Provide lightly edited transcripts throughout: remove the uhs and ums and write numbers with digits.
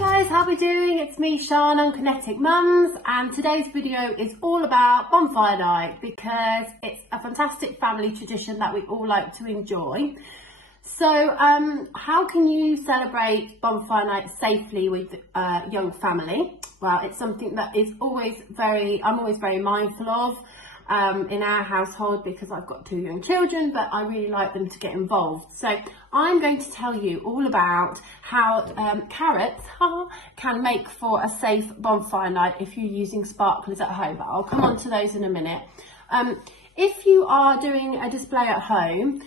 guys, how are we doing? It's me, Sian on Kinetik Mums, and today's video is all about bonfire night because it's a fantastic family tradition that we all like to enjoy. So how can you celebrate bonfire night safely with a young family? Well, it's something that is I'm always very mindful of in our household because I've got 2 young children, but I really like them to get involved. So I'm going to tell you all about how carrots can make for a safe bonfire night if you're using sparklers at home, but I'll come on to those in a minute. If you are doing a display at home,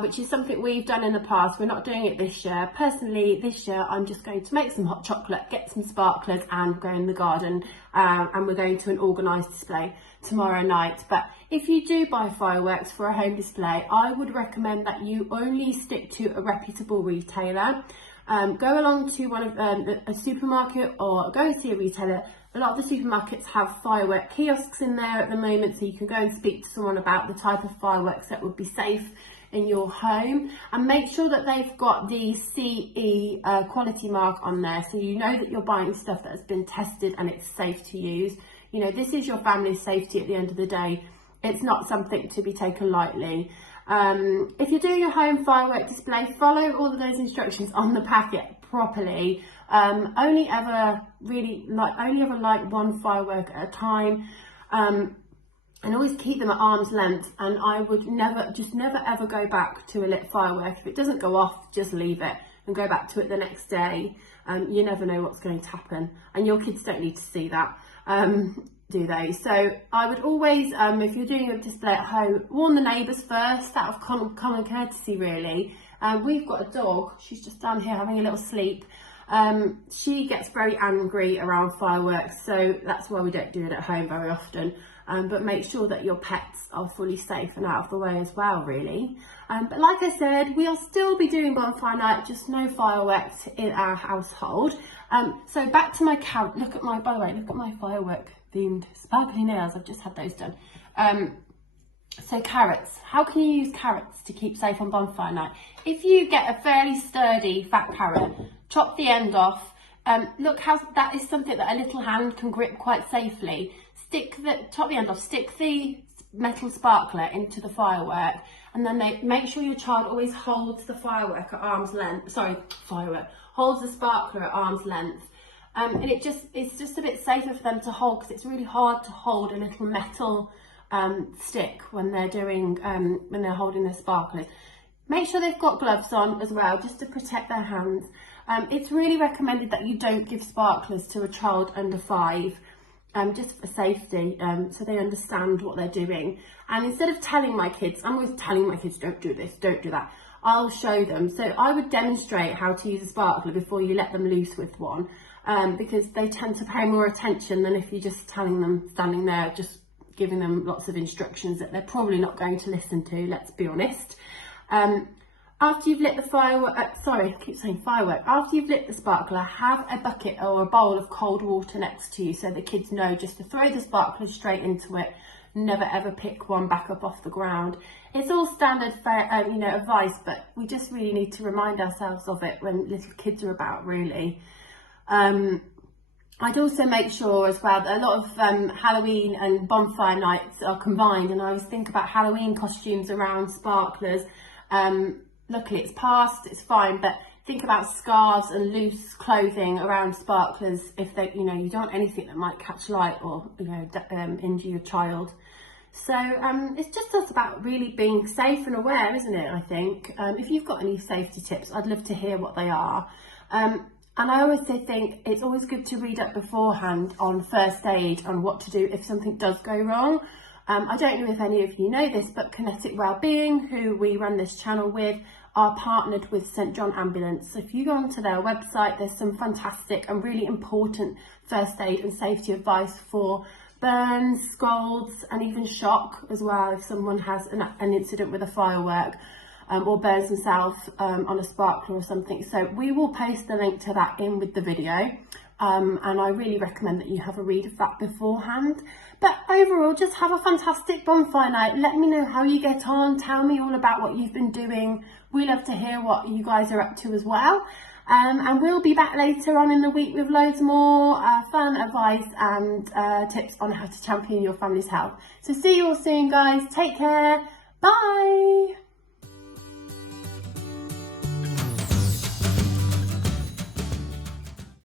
which is something we've done in the past, we're not doing it this year. Personally, this year I'm just going to make some hot chocolate, get some sparklers and go in the garden, and we're going to an organised display tomorrow night. But if you do buy fireworks for a home display, I would recommend that you only stick to a reputable retailer. Go along to one of a supermarket or go and see a retailer. A lot of the supermarkets have firework kiosks in there at the moment, so you can go and speak to someone about the type of fireworks that would be safe in your home, and make sure that they've got the CE quality mark on there, so you know that you're buying stuff that has been tested and it's safe to use. You know, this is your family's safety at the end of the day. It's not something to be taken lightly. If you're doing a home firework display, follow all of those instructions on the packet properly. Only ever light one firework at a time. And always keep them at arm's length, and I would never ever go back to a lit firework. If it doesn't go off, just leave it and go back to it the next day. You never know what's going to happen, and your kids don't need to see that, do they? So I would always, if you're doing a display at home, warn the neighbours first, out of common courtesy really. We've got a dog, she's just down here having a little sleep. She gets very angry around fireworks, so that's why we don't do it at home very often. But make sure that your pets are fully safe and out of the way as well, really. But like I said, we'll still be doing bonfire night, just no fireworks in our household. So back to my carrot. By the way, look at my firework themed sparkly nails. I've just had those done. So carrots, how can you use carrots to keep safe on bonfire night? If you get a fairly sturdy fat carrot, chop the end off. Look how that is something that a little hand can grip quite safely. Chop the end off, stick the metal sparkler into the firework, and then make sure your child always holds the firework at arm's length. Holds the sparkler at arm's length. And it's just a bit safer for them to hold, because it's really hard to hold a little metal stick when they're holding their sparklers. Make sure they've got gloves on as well, just to protect their hands. It's really recommended that you don't give sparklers to a child under 5. Just for safety, so they understand what they're doing. And instead of telling my kids, I'm always telling my kids, don't do this, don't do that, I'll show them. So I would demonstrate how to use a sparkler before you let them loose with one, because they tend to pay more attention than if you're just telling them, standing there, just giving them lots of instructions that they're probably not going to listen to, let's be honest. After you've lit the firework, after you've lit the sparkler, have a bucket or a bowl of cold water next to you so the kids know just to throw the sparklers straight into it. Never ever pick one back up off the ground. It's all standard advice, but we just really need to remind ourselves of it when little kids are about, really. I'd also make sure as well that a lot of Halloween and bonfire nights are combined, and I always think about Halloween costumes around sparklers. Luckily it's past, it's fine, but think about scarves and loose clothing around sparklers if they, you don't want anything that might catch light or, injure your child. So it's just about really being safe and aware, isn't it, I think? If you've got any safety tips, I'd love to hear what they are. And I always think it's always good to read up beforehand on first aid, on what to do if something does go wrong. I don't know if any of you know this, but Kinetik Wellbeing, who we run this channel with, are partnered with St John Ambulance. So if you go onto their website, there's some fantastic and really important first aid and safety advice for burns, scalds, and even shock as well if someone has an incident with a firework, or burns themselves on a sparkler or something. So we will post the link to that in with the video. And I really recommend that you have a read of that beforehand. But overall, just have a fantastic bonfire night. Let me know how you get on. Tell me all about what you've been doing. We love to hear what you guys are up to as well. And we'll be back later on in the week with loads more fun advice and tips on how to champion your family's health. So see you all soon, guys. Take care. Bye.